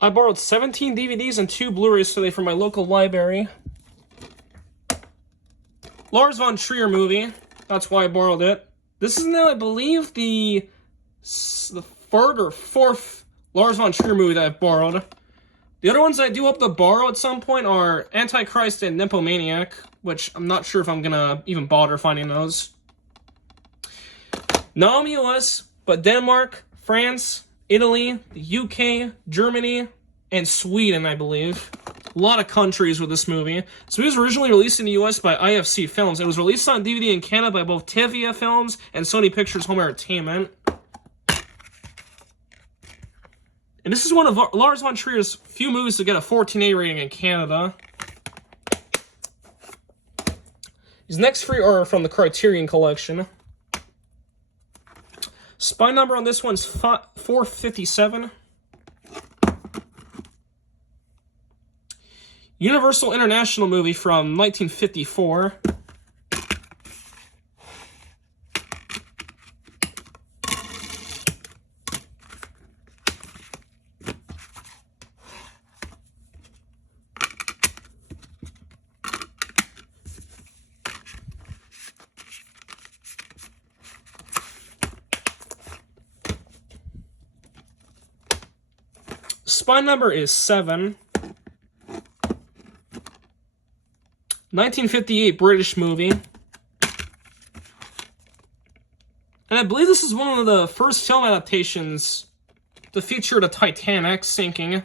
I borrowed 17 DVDs and 2 Blu-rays today from my local library. Lars von Trier movie. That's why I borrowed it. This is now, I believe, the third or fourth Lars von Trier movie that I've borrowed. The other ones I do hope to borrow at some point are Antichrist and Nymphomaniac, which I'm not sure if I'm gonna even bother finding those. Not only US, but Denmark, France, Italy, the UK, Germany, and Sweden, I believe. A lot of countries with this movie. This movie was originally released in the US by IFC Films. It was released on DVD in Canada by both Tivia Films and Sony Pictures Home Entertainment. And this is one of Lars von Trier's few movies to get a 14A rating in Canada. These next three are from the Criterion Collection. Spine number on this one's 457. Universal International movie from 1954. Spine number is 7. 1958 British movie. And I believe this is one of the first film adaptations to feature the Titanic sinking.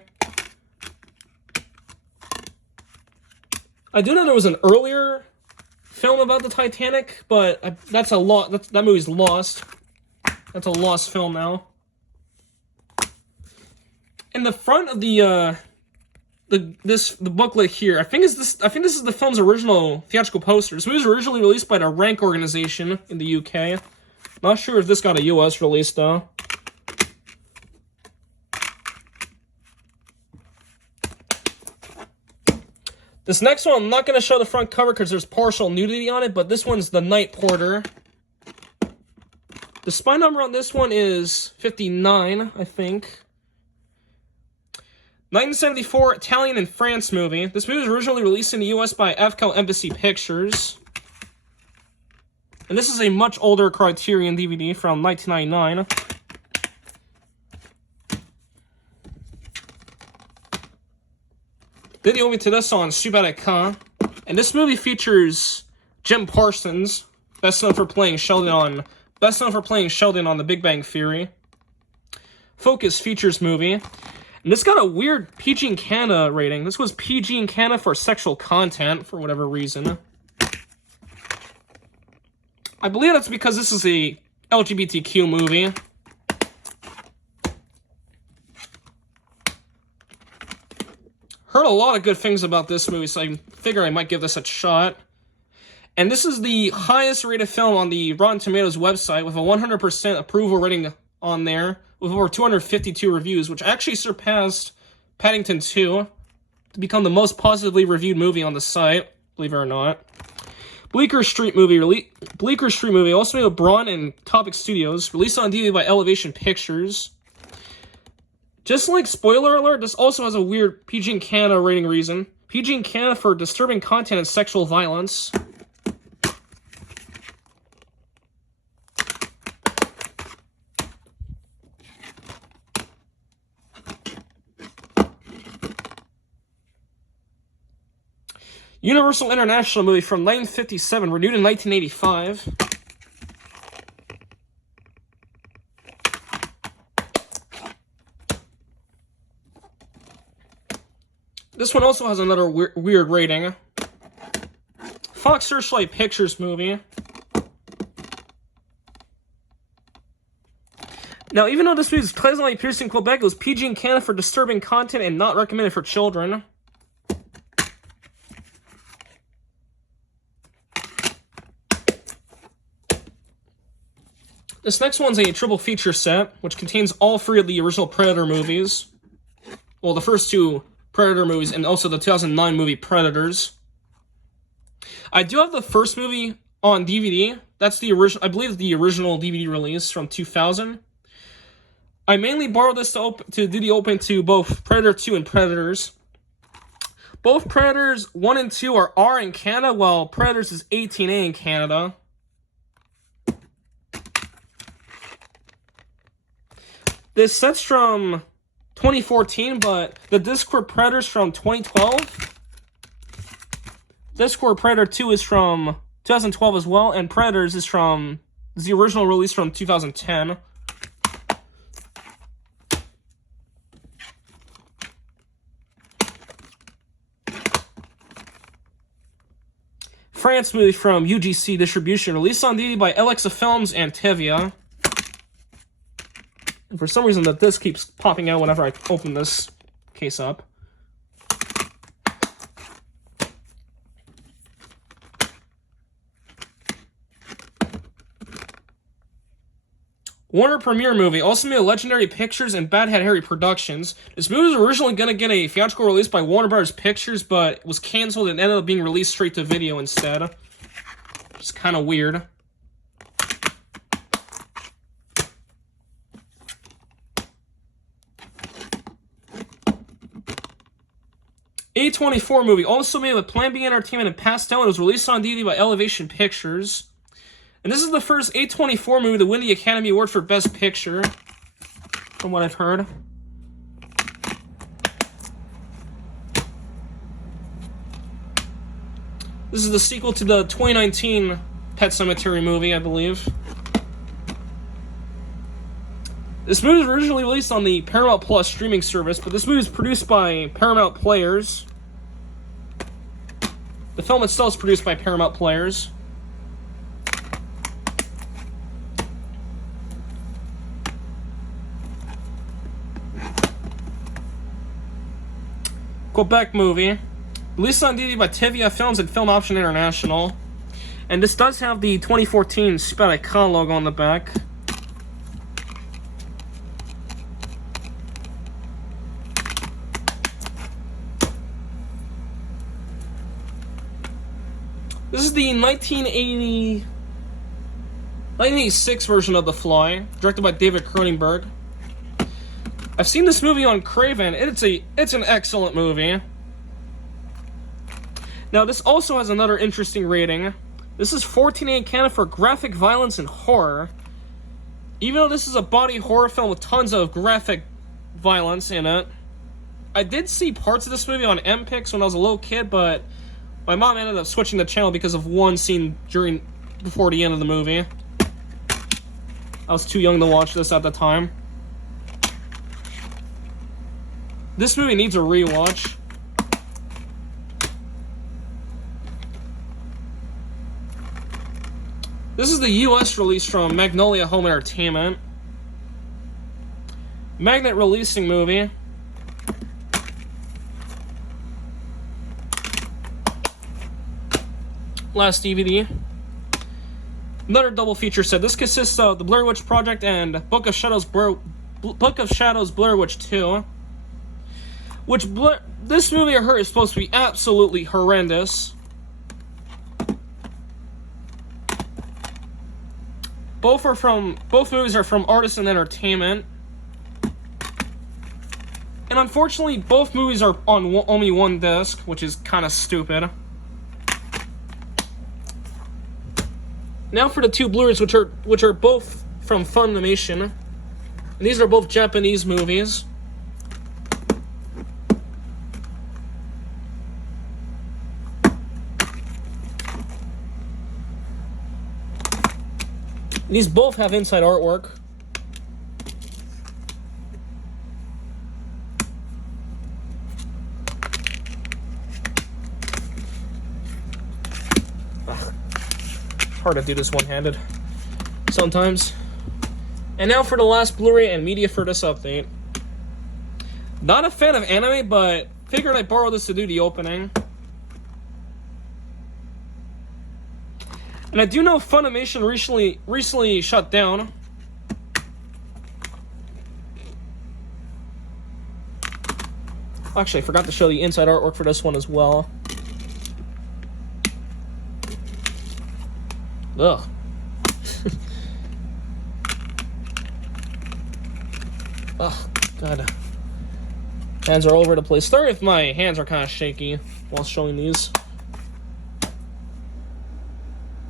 I do know there was an earlier film about the Titanic, but that movie's lost. That's a lost film now. In the front of the booklet here, I think this is the film's original theatrical poster. This movie was originally released by the Rank organization in the UK. Not sure if this got a US release though. This next one, I'm not going to show the front cover because there's partial nudity on it, but this one's The Night Porter. The spine number on this one is 59, I think. 1974 Italian and France movie. This movie was originally released in the US by FCO Embassy Pictures. And this is a much older Criterion DVD from 1999. Did the movie to this on Subadaka. And this movie features Jim Parsons, best known for playing Sheldon on The Big Bang Theory. Focus Features movie. And this got a weird PG in Canada rating. This was PG in Canada for sexual content, for whatever reason. I believe that's because this is a LGBTQ movie. Heard a lot of good things about this movie, so I figure I might give this a shot. And this is the highest rated film on the Rotten Tomatoes website, with a 100% approval rating on there, with over 252 reviews, which actually surpassed Paddington 2 to become the most positively reviewed movie on the site, believe it or not. Bleecker Street movie, also made by Braun and Topic Studios, released on DVD by Elevation Pictures. Just like spoiler alert, this also has a weird PG in Canada rating reason. PG in Canada for disturbing content and sexual violence. Universal International movie from 1957, renewed in 1985. This one also has another weird rating. Fox Searchlight Pictures movie. Now, even though this movie is pleasantly piercing Quebec, it was PG in Canada for disturbing content and not recommended for children. This next one's a triple feature set, which contains all 3 of the original Predator movies. Well, the first 2 Predator movies, and also the 2009 movie Predators. I do have the first movie on DVD. That's the original, I believe the original DVD release from 2000. I mainly borrowed this to do the open to both Predator 2 and Predators. Both Predators 1 and 2 are R in Canada, while Predators is 18A in Canada. This set's from 2014, but the Discord Predators from 2012. Discord Predator 2 is from 2012 as well, and Predators is from the original release from 2010. France movie from UGC Distribution, released on DVD by Alexa Films and Tevia. And for some reason, the disc keeps popping out whenever I open this case up. Warner Premiere movie, also made by Legendary Pictures and Bad Hat Harry Productions. This movie was originally going to get a theatrical release by Warner Bros. Pictures, but it was canceled and ended up being released straight to video instead. It's kind of weird. A24 movie, also made with Plan B Entertainment and Pastel. It was released on DVD by Elevation Pictures. And this is the first A24 movie to win the Academy Award for Best Picture, from what I've heard. This is the sequel to the 2019 Pet Sematary movie, I believe. This movie was originally released on the Paramount Plus streaming service, but this movie is produced by Paramount Players. The film itself is produced by Paramount Players. Quebec movie, released on DVD by Tevia Films and Film Option International. And this does have the 2014 Super Icon logo on the back. This is the 1986 version of The Fly, directed by David Cronenberg. I've seen this movie on Craven. It's an excellent movie. Now, this also has another interesting rating. This is 14A in Canada for graphic violence and horror. Even though this is a body horror film with tons of graphic violence in it, I did see parts of this movie on MPix when I was a little kid, but my mom ended up switching the channel because of one scene before the end of the movie. I was too young to watch this at the time. This movie needs a rewatch. This is the US release from Magnolia Home Entertainment. Magnet releasing movie. Last DVD. Another double feature set. This consists of The Blair Witch Project and Book of Shadows Blair Witch 2. This movie I heard is supposed to be absolutely horrendous. Both movies are from Artisan Entertainment. And unfortunately, both movies are on only one disc, which is kind of stupid. Now for the two Blu-rays, which are both from Funimation. And these are both Japanese movies. These both have inside artwork. Hard to do this one-handed sometimes. And now for the last Blu-ray and media for this update. Not a fan of anime, but figured I'd borrow this to do the opening. And I do know Funimation recently shut down. Actually, I forgot to show the inside artwork for this one as well. Ugh. Oh, God. Hands are all over the place. Sorry if my hands are kind of shaky while showing these.